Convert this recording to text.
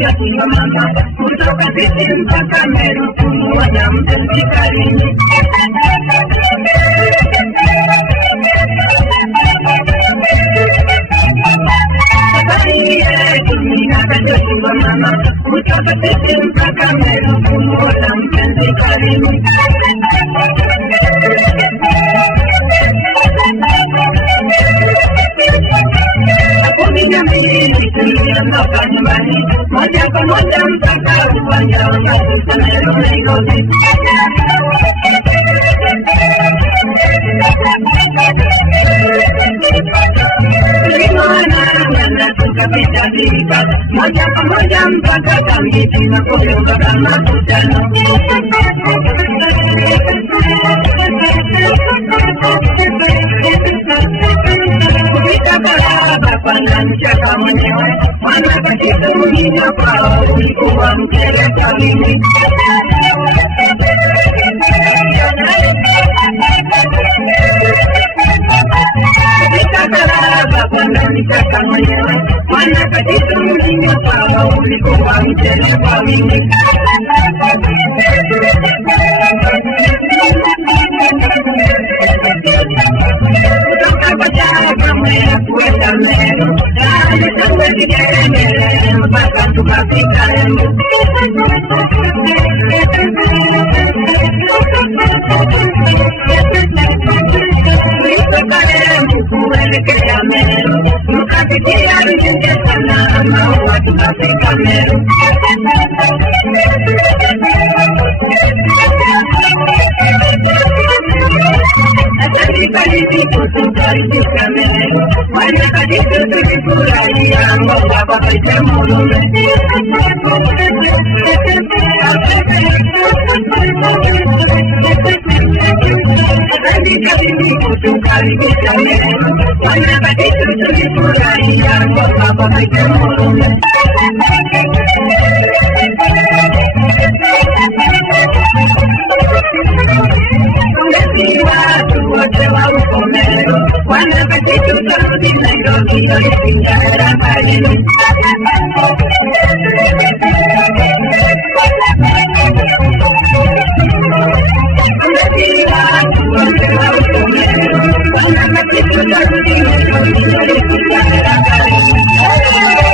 ya kina mama kutoka Sisi mpaka Meru, kumuona mpenzi karimu. Safari yetu inapenda kina mama kutoka Sisi mpaka Meru, kumuona mpenzi karimu. Tuliondoka nyumbani moja kwa moja mpaka uwanja wa Meru Nairobi. Tulipoana tukapita Thika moja kwa moja mpaka Kamiti na kutoka kama Makutano. Pana mchaka mwenyewe mwana katika mlina kwao ulikuwa mkele kawini. Pana mchaka mwenyewe mwana katika mlina kwao ulikuwa mkele kawini. Kutoka kwa jaka mwea kuweta Meru, dali tangu kigene mpaka tukafika Meru. Kutoka Meru kuelekea Meru, tukafikia Rujenge sana na tukafika Meru. Karibu tukaribisha Meru, wana karibu tukifurahia ngoja kwa kaita murume. Karibu tukaribisha Meru, wana karibu tukifurahia ngoja kwa kaita murume. Watu wote wa huko Meru wanapati tukarudi Nairobi na kupingana mbali. Watu wote wa huko Meru wanapati tukarudi Nairobi na kupingana mbali.